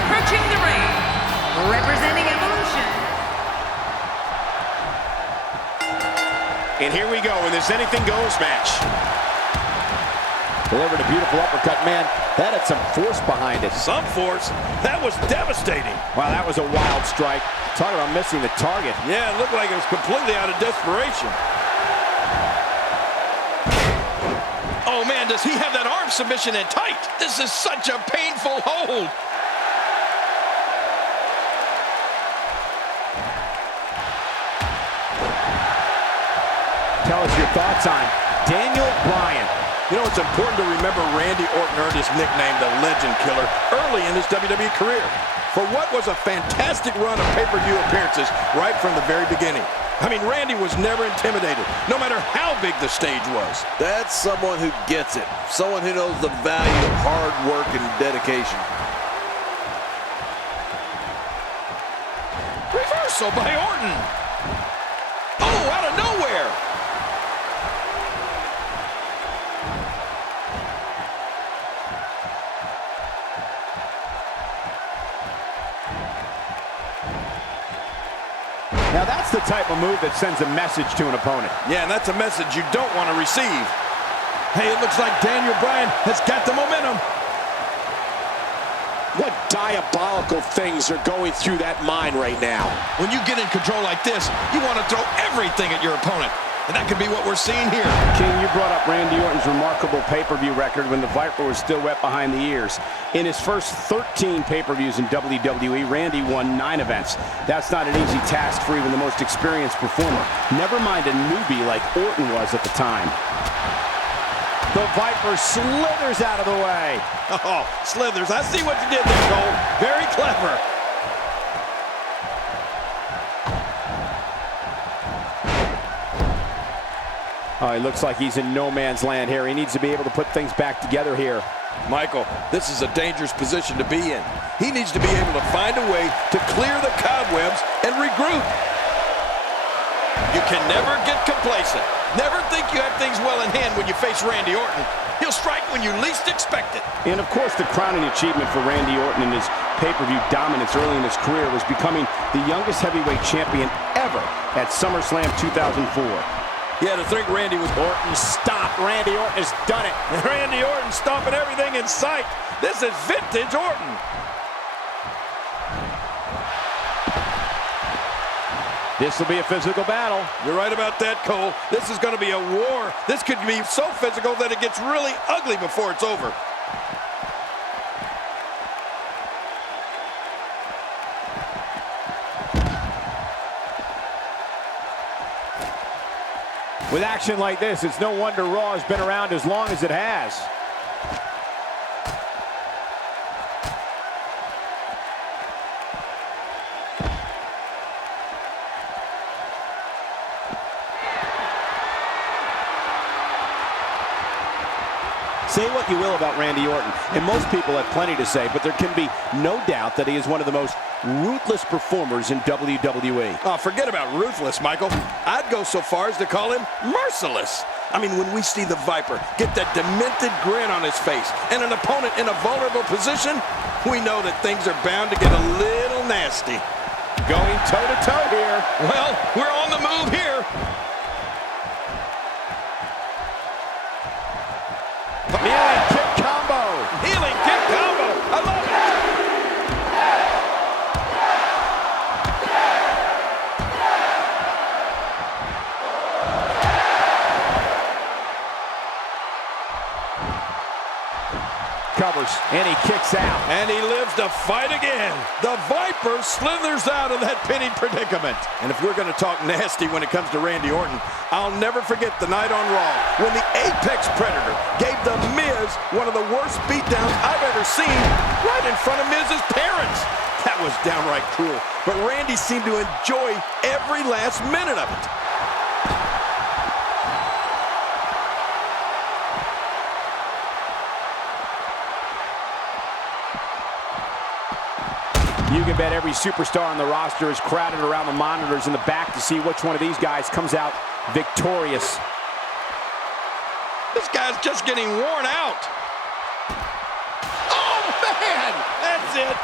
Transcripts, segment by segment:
approaching the ring, representing Evolution. And here we go in this anything goes match. Delivered a beautiful uppercut, man. That had some force behind it. Some force? That was devastating. Wow, that was a wild strike. Talk about missing the target. Yeah, it looked like it was completely out of desperation. Oh, man, does he have that arm submission in tight? This is such a painful hold. Tell us your thoughts on Daniel Bryan. You know, it's important to remember Randy Orton earned his nickname, the Legend Killer, early in his WWE career for what was a fantastic run of pay-per-view appearances right from the very beginning. I mean, Randy was never intimidated, no matter how big the stage was. That's someone who gets it. Someone who knows the value of hard work and dedication. Reversal by Orton. Oh, out of nowhere. Now that's the type of move that sends a message to an opponent. Yeah, and that's a message you don't want to receive. Hey, it looks like Daniel Bryan has got the momentum. What diabolical things are going through that mind right now? When you get in control like this, you want to throw everything at your opponent. And that could be what we're seeing here. King, you brought up Randy Orton's remarkable pay-per-view record when the Viper was still wet behind the ears. In his first 13 pay-per-views in WWE, Randy won 9 events. That's not an easy task for even the most experienced performer. Never mind a newbie like Orton was at the time. The Viper slithers out of the way. Oh, slithers. I see what you did there, Cole. Very clever. Oh, he looks like he's in no man's land here. He needs to be able to put things back together here. Michael, this is a dangerous position to be in. He needs to be able to find a way to clear the cobwebs and regroup. You can never get complacent. Never think you have things well in hand when you face Randy Orton. He'll strike when you least expect it. And of course, the crowning achievement for Randy Orton in his pay-per-view dominance early in his career was becoming the youngest heavyweight champion ever at SummerSlam 2004. Yeah, to think Randy was... Orton stopped. Randy Orton has done it. Randy Orton stomping everything in sight. This is vintage Orton. This will be a physical battle. You're right about that, Cole. This is going to be a war. This could be so physical that it gets really ugly before it's over. With action like this, it's no wonder Raw has been around as long as it has. Say what you will about Randy Orton, and most people have plenty to say, but there can be no doubt that he is one of the most ruthless performers in WWE. Oh, forget about ruthless, Michael. I'd go so far as to call him merciless. I mean, when we see the Viper get that demented grin on his face and an opponent in a vulnerable position, we know that things are bound to get a little nasty. Going toe-to-toe here. Well, we're on the move here. Kneeling kick combo. Healing kick combo. I love it. Covers, and he kicks out. And he lives to fight again. The Viper slithers out of that pinning predicament. And if we're going to talk nasty when it comes to Randy Orton, I'll never forget the night on Raw when the Apex Predator gave The Miz one of the worst beatdowns I've ever seen right in front of Miz's parents. That was downright cruel, but Randy seemed to enjoy every last minute of it. You can bet every superstar on the roster is crowded around the monitors in the back to see which one of these guys comes out victorious. This guy's just getting worn out. Oh, man! That's it.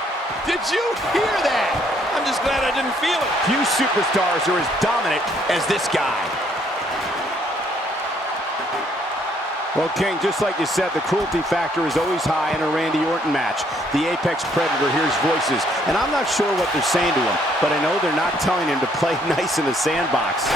Did you hear that? I'm just glad I didn't feel it. Few superstars are as dominant as this guy. Well, King, just like you said, the cruelty factor is always high in a Randy Orton match. The Apex Predator hears voices, and I'm not sure what they're saying to him, but I know they're not telling him to play nice in the sandbox.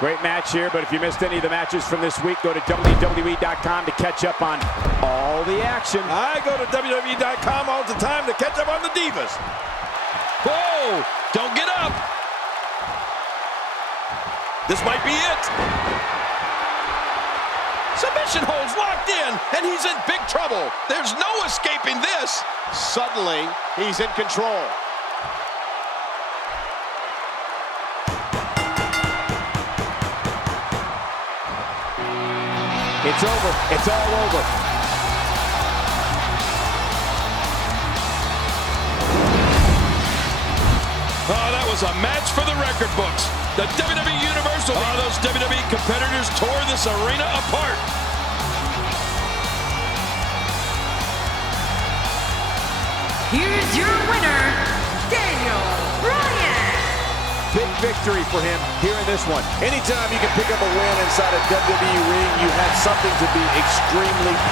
Great match here, but if you missed any of the matches from this week, go to WWE.com to catch up on all the action. I go to WWE.com all the time to catch up on the Divas. Whoa! Don't get up! This might be it. Submission holds locked in, and he's in big trouble. There's no escaping this. Suddenly, he's in control. It's over. It's all over. Oh, that was a match for the record books. The WWE Universal. Oh, those WWE competitors tore this arena apart. Here's your winner, Daniel Bryan. Big victory for him here in this one. Anytime you can pick up a win inside a WWE ring, you have something to be extremely